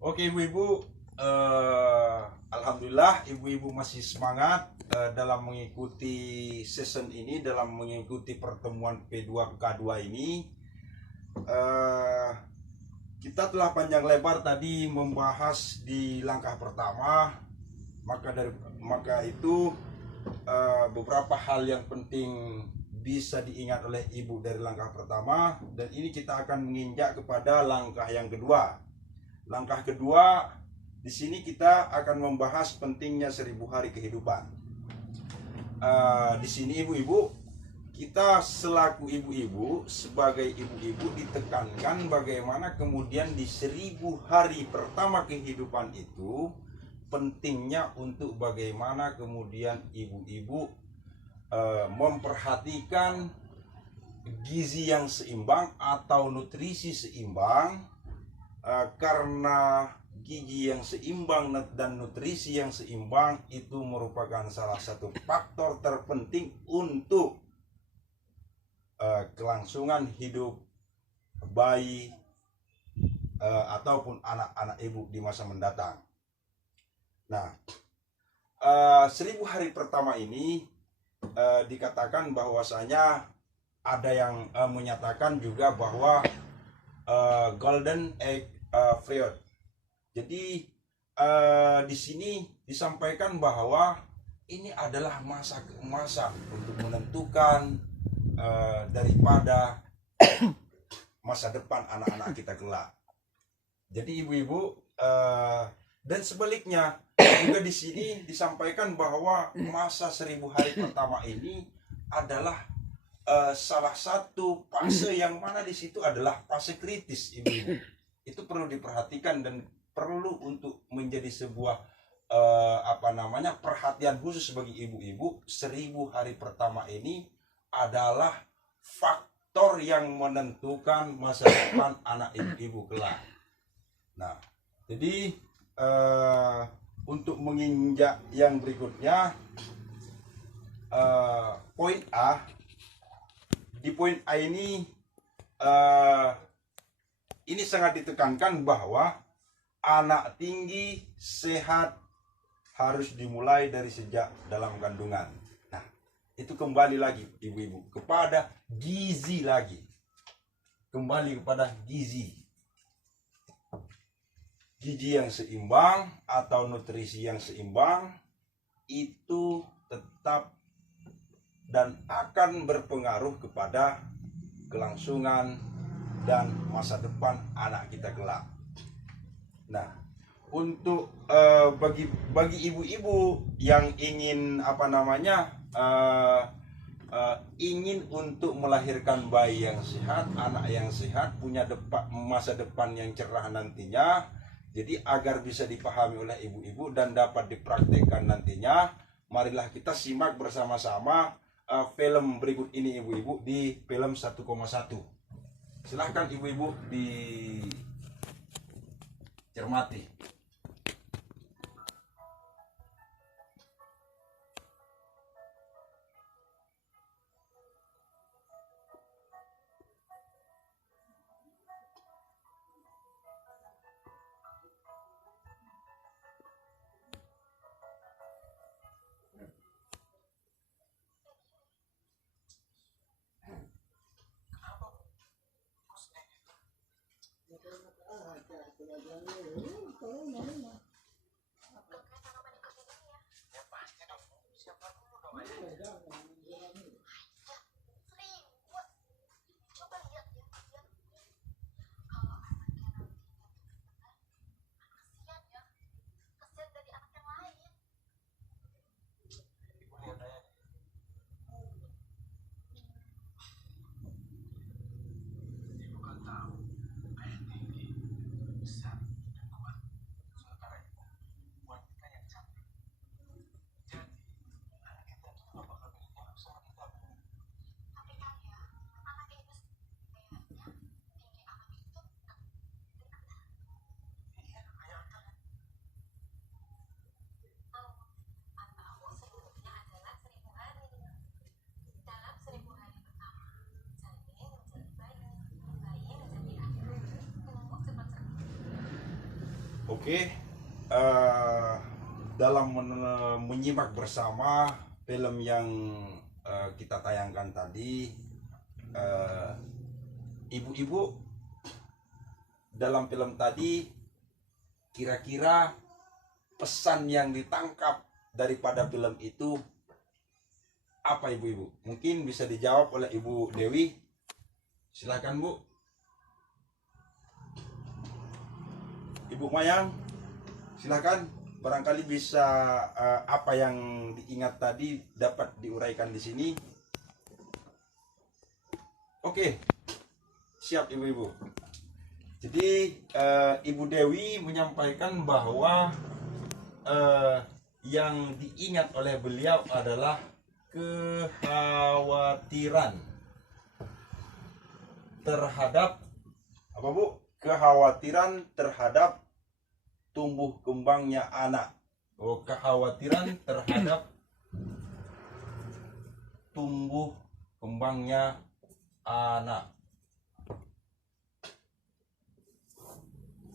Oke ibu-ibu, alhamdulillah ibu-ibu masih semangat dalam mengikuti season ini, dalam mengikuti pertemuan P2K2 ini. Eh, kita telah panjang lebar tadi membahas di langkah pertama, maka itu beberapa hal yang penting bisa diingat oleh ibu dari langkah pertama, dan ini kita akan menginjak kepada langkah yang kedua. Langkah kedua, di sini kita akan membahas pentingnya 1000 hari kehidupan. Di sini ibu-ibu, kita selaku ibu-ibu, sebagai ibu-ibu ditekankan bagaimana kemudian di 1000 hari pertama kehidupan itu pentingnya untuk bagaimana kemudian ibu-ibu memperhatikan gizi yang seimbang atau nutrisi seimbang. Karena gizi yang seimbang dan nutrisi yang seimbang itu merupakan salah satu faktor terpenting untuk kelangsungan hidup bayi ataupun anak-anak ibu di masa mendatang. Nah, 1000 hari pertama ini dikatakan bahwasanya ada yang menyatakan juga bahwa golden egg period. Jadi di sini disampaikan bahwa ini adalah masa untuk menentukan daripada masa depan anak-anak kita kelak. Jadi ibu-ibu dan sebaliknya juga di sini disampaikan bahwa masa 1000 hari pertama ini adalah salah satu fase yang mana di situ adalah fase kritis ibu-ibu. Itu perlu diperhatikan dan perlu untuk menjadi sebuah perhatian khusus bagi ibu-ibu. 1000 hari pertama ini adalah faktor yang menentukan masa depan anak ibu-ibu kelak. Nah, jadi untuk menginjak yang berikutnya, poin A. Di poin A ini sangat ditekankan bahwa anak tinggi sehat harus dimulai dari sejak dalam kandungan. Nah, itu kembali lagi ibu-ibu kepada gizi lagi. Kembali kepada gizi. Gizi yang seimbang atau nutrisi yang seimbang itu tetap dan akan berpengaruh kepada kelangsungan dan masa depan anak kita kelak. Nah, untuk bagi ibu-ibu yang ingin ingin untuk melahirkan bayi yang sehat, anak yang sehat, punya masa depan yang cerah nantinya. Jadi agar bisa dipahami oleh ibu-ibu dan dapat dipraktekkan nantinya, marilah kita simak bersama-sama film berikut ini ibu-ibu di film 1,1. Silahkan ibu-ibu dicermati. Oke, dalam menyimak bersama film yang kita tayangkan tadi, ibu-ibu dalam film tadi kira-kira pesan yang ditangkap daripada film itu apa, ibu-ibu? Mungkin bisa dijawab oleh Ibu Dewi. Silakan, Bu. Ibu Mayang, silakan. Barangkali bisa apa yang diingat tadi dapat diuraikan di sini. Oke, siap ibu-ibu. Jadi Ibu Dewi menyampaikan bahwa yang diingat oleh beliau adalah kekhawatiran terhadap apa, Bu? Kekhawatiran terhadap tumbuh kembangnya anak. Oh, kekhawatiran terhadap tumbuh kembangnya anak.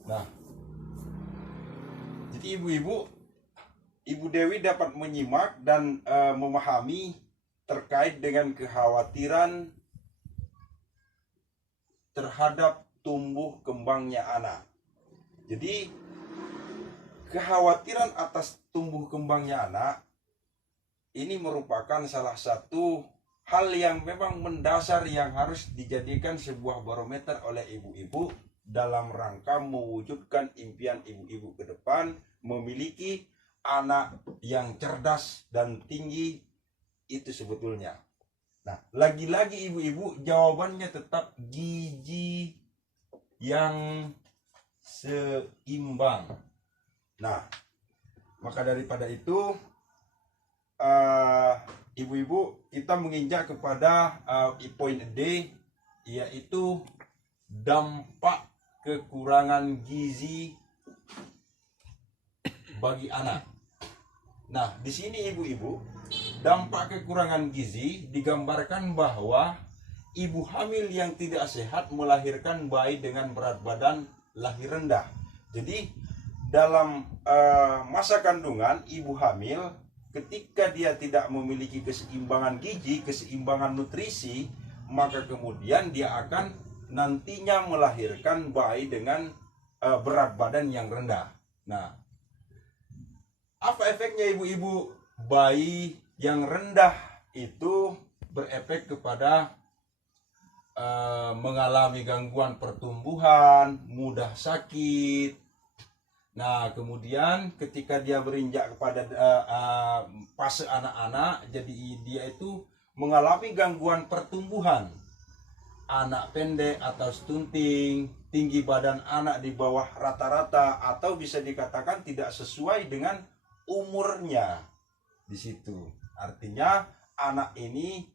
Nah, jadi ibu-ibu, Ibu Dewi dapat menyimak dan memahami terkait dengan kekhawatiran terhadap tumbuh kembangnya anak. Jadi kekhawatiran atas tumbuh kembangnya anak ini merupakan salah satu hal yang memang mendasar yang harus dijadikan sebuah barometer oleh ibu-ibu dalam rangka mewujudkan impian ibu-ibu ke depan, memiliki anak yang cerdas dan tinggi itu sebetulnya. Nah, lagi-lagi ibu-ibu jawabannya tetap gizi yang seimbang. Nah, maka daripada itu ibu-ibu kita menginjak kepada poin D, yaitu dampak kekurangan gizi bagi anak. Nah, di sini ibu-ibu, dampak kekurangan gizi digambarkan bahwa ibu hamil yang tidak sehat melahirkan bayi dengan berat badan lahir rendah. Jadi dalam masa kandungan ibu hamil, ketika dia tidak memiliki keseimbangan gizi, keseimbangan nutrisi, maka kemudian dia akan nantinya melahirkan bayi dengan berat badan yang rendah. Nah, apa efeknya ibu-ibu? Bayi yang rendah itu berefek kepada mengalami gangguan pertumbuhan, mudah sakit. Nah, kemudian ketika dia berinjak kepada fase anak-anak, jadi dia itu mengalami gangguan pertumbuhan. Anak pendek atau stunting, tinggi badan anak di bawah rata-rata, atau bisa dikatakan tidak sesuai dengan umurnya di situ. Artinya anak ini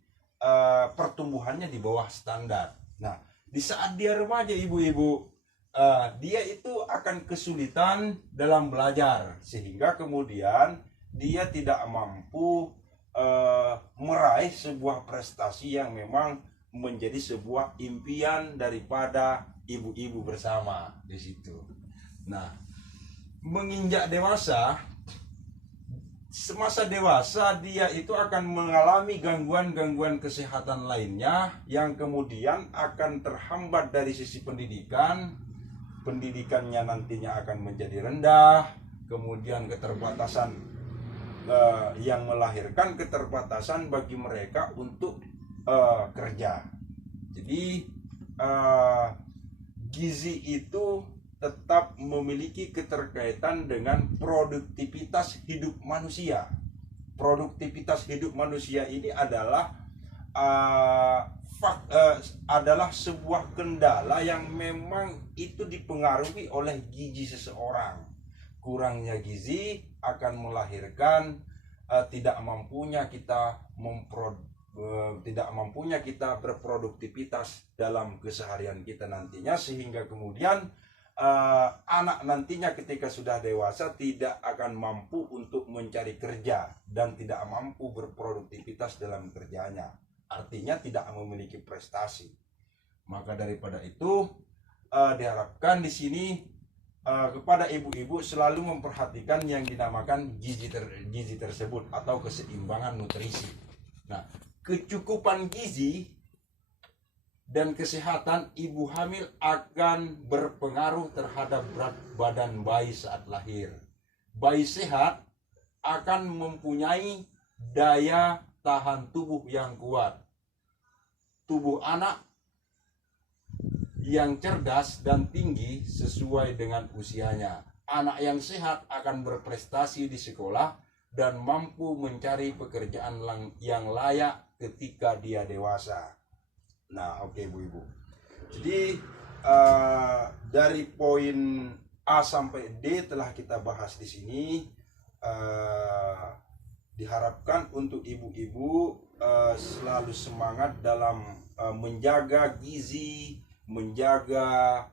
pertumbuhannya di bawah standar. Nah, di saat dia remaja ibu-ibu, dia itu akan kesulitan dalam belajar, sehingga kemudian dia tidak mampu meraih sebuah prestasi yang memang menjadi sebuah impian daripada ibu-ibu bersama di situ. Nah, menginjak dewasa, semasa dewasa dia itu akan mengalami gangguan-gangguan kesehatan lainnya yang kemudian akan terhambat dari sisi pendidikan. Pendidikannya nantinya akan menjadi rendah, kemudian keterbatasan yang melahirkan keterbatasan bagi mereka untuk kerja. Jadi gizi itu tetap memiliki keterkaitan dengan produktivitas hidup manusia. Produktivitas hidup manusia ini adalah adalah sebuah kendala yang memang itu dipengaruhi oleh gizi seseorang. Kurangnya gizi akan melahirkan tidak mampunya kita berproduktivitas dalam keseharian kita nantinya, sehingga kemudian anak nantinya ketika sudah dewasa tidak akan mampu untuk mencari kerja dan tidak mampu berproduktivitas dalam kerjanya. Artinya tidak memiliki prestasi. Maka daripada itu diharapkan di sini kepada ibu-ibu selalu memperhatikan yang dinamakan gizi tersebut atau keseimbangan nutrisi. Nah, kecukupan gizi dan kesehatan ibu hamil akan berpengaruh terhadap berat badan bayi saat lahir. Bayi sehat akan mempunyai daya tahan tubuh yang kuat. Tubuh anak yang cerdas dan tinggi sesuai dengan usianya. Anak yang sehat akan berprestasi di sekolah dan mampu mencari pekerjaan yang layak ketika dia dewasa. Nah, oke Bu-ibu. Jadi dari poin A sampai D telah kita bahas di sini. Diharapkan untuk ibu-ibu selalu semangat dalam menjaga gizi, menjaga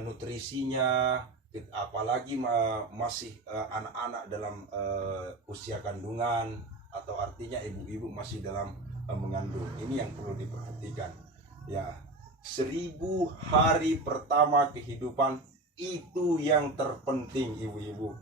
nutrisinya, apalagi masih anak-anak dalam usia kandungan, atau artinya ibu-ibu masih dalam mengandung. Ini yang perlu diperhatikan. Ya, 1000 hari pertama kehidupan itu yang terpenting, ibu-ibu.